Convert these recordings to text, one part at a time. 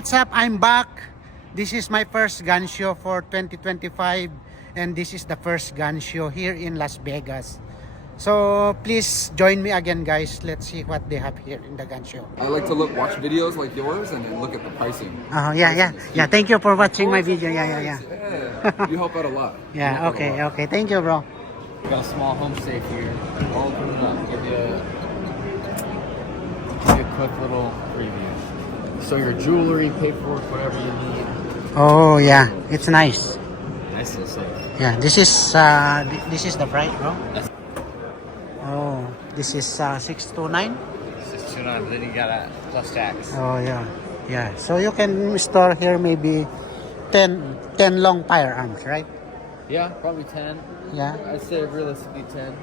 what's up? I'm back. This is my first gun show for 2025 and this is the first gun show here in Las Vegas. So please join me again, guys. Let's see what they have here in the gun show. I like to watch videos like yours and then look at the pricing. Oh, yeah. Thank you for watching my video. Yeah. You help out a lot. Yeah, okay. Thank you, bro. Got a small home safe here. I'll open it up. Give you a quick little preview. So your jewelry, paperwork, whatever you need. Oh, yeah. It's nice. Nice and safe. Yeah, this is the price, bro. Oh, this is 629. It's $2.9, but then you got a plus tax. Oh, yeah. So you can store here maybe 10 long firearms, right? Yeah, probably 10. Yeah. I'd say realistically 10.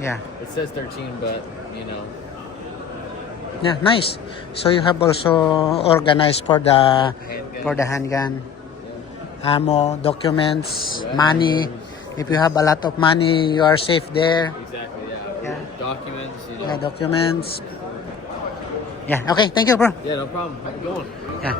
Yeah. It says 13, but you know. Yeah, nice. So you have also organized for the Handgun. handgun, Yeah. ammo, documents, Right. money. If you have a lot of money, you are safe there. Exactly, yeah. Yeah. Documents, you know. Yeah, documents. Yeah, okay. Thank you, bro. Yeah, no problem. How you going? Yeah.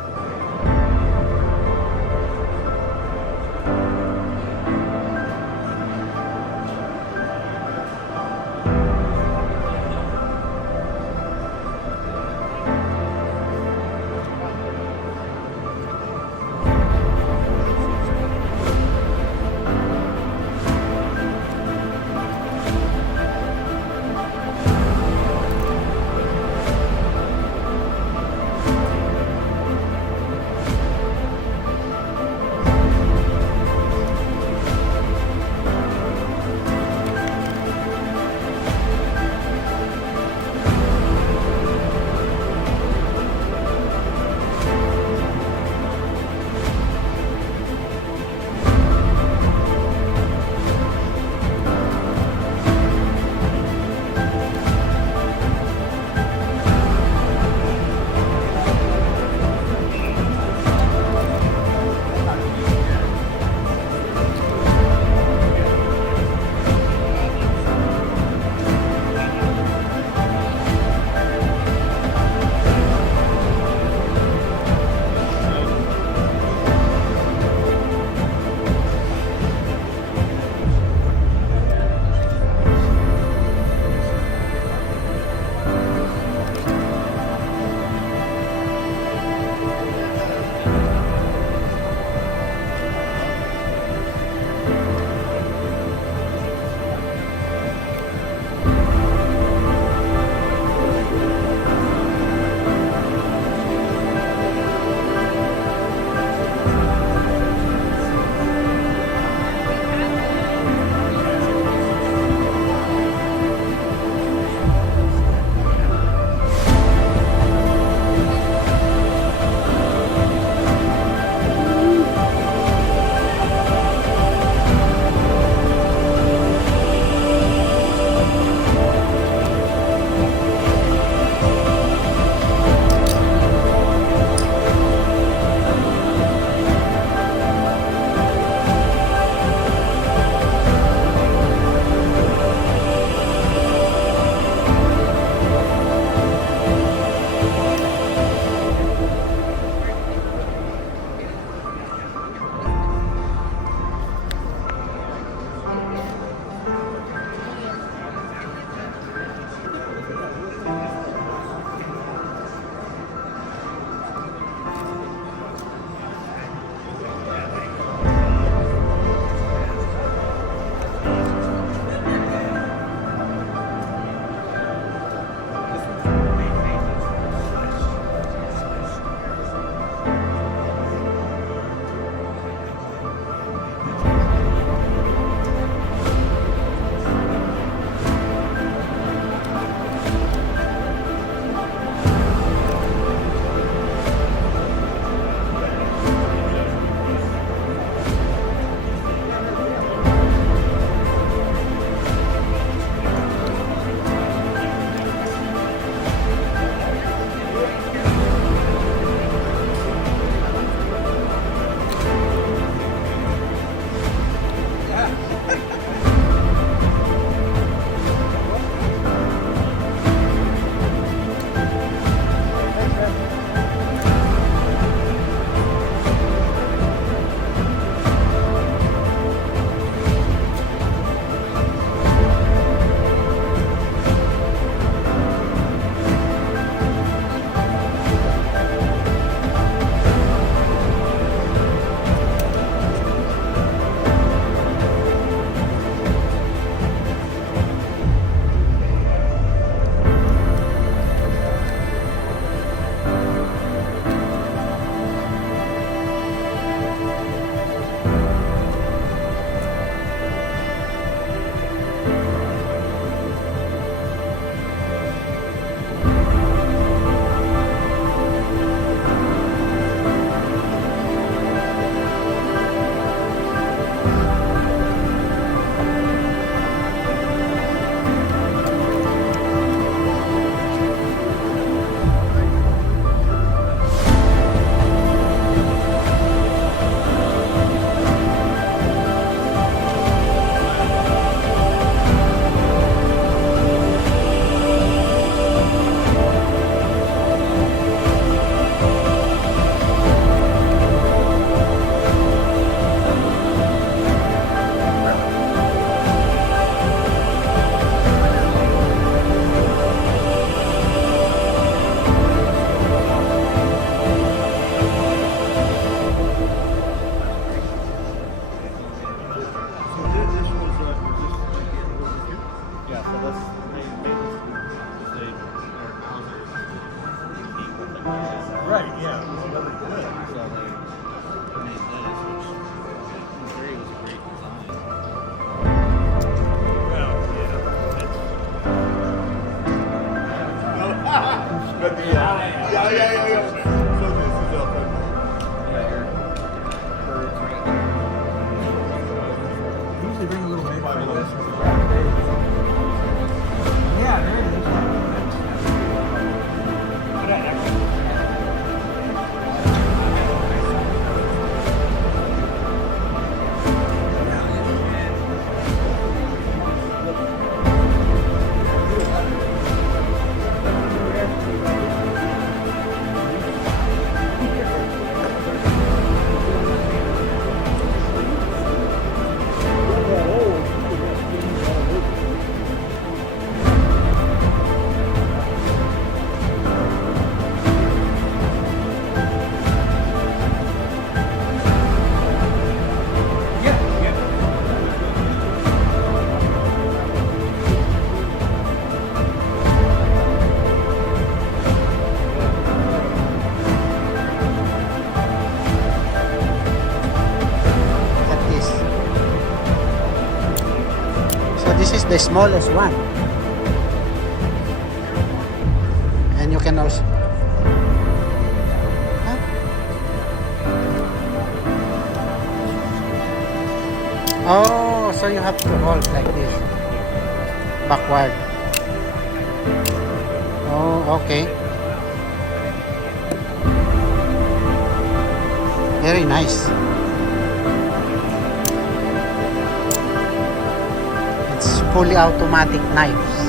this is the smallest one. And you can also... Huh? Oh, so you have to hold like this. Backward. Oh, okay. Very nice. It's fully automatic knives.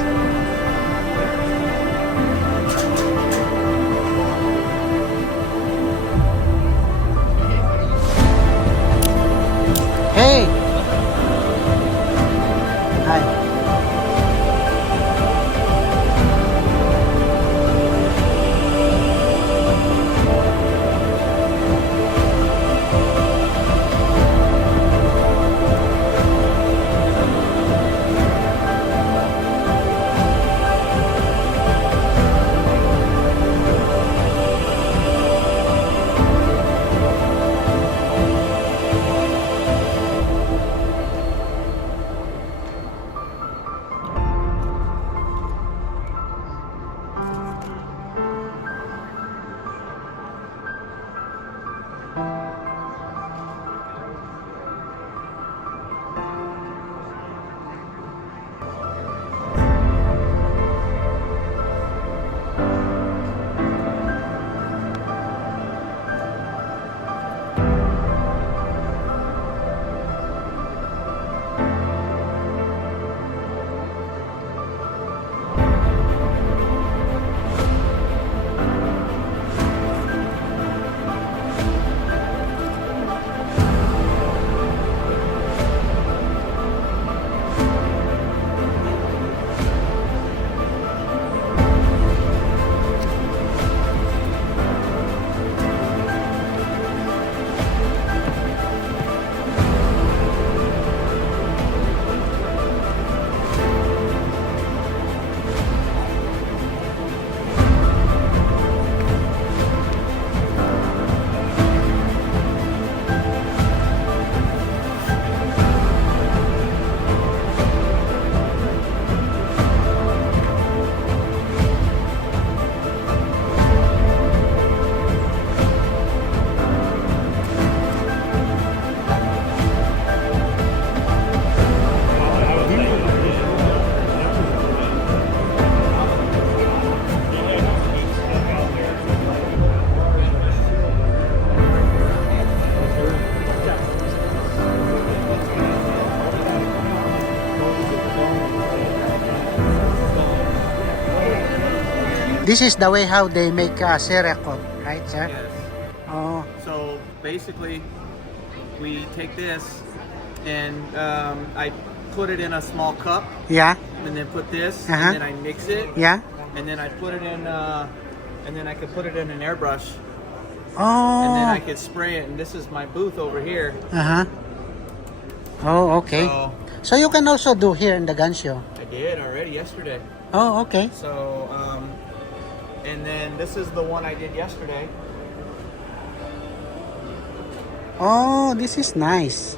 Hey! Hi. This is the way how they make cereal, right, sir? Yes. Oh, So basically, we take this and I put it in a small cup yeah, and then put this Uh-huh. and then I mix it yeah. and then I put it in and then I could put it in an airbrush and then Oh, I could spray it. And this is my booth over here. uh-huh. Oh, okay. So So you can also do here in the gun show. I did already yesterday. Oh, okay. So and then this is the one I did yesterday. Oh, this is nice.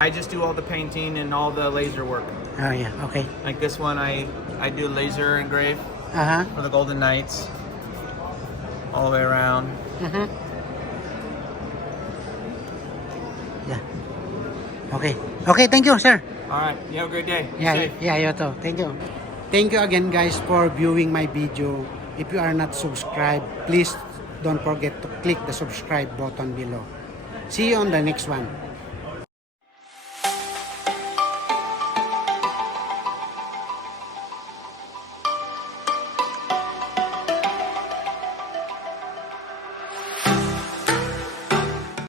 I just do all the painting and all the laser work. Oh, yeah, okay. Like this one, I do laser engrave Uh-huh. for the Golden Knights. all the way around. Mm-hmm. Yeah. Okay. Okay, thank you, sir. All right. You have a great day. Be Yeah, safe. yeah, you too. Thank you. Thank you again, guys, for viewing my video. If you are not subscribed, please don't forget to click the subscribe button below. See you on the next one.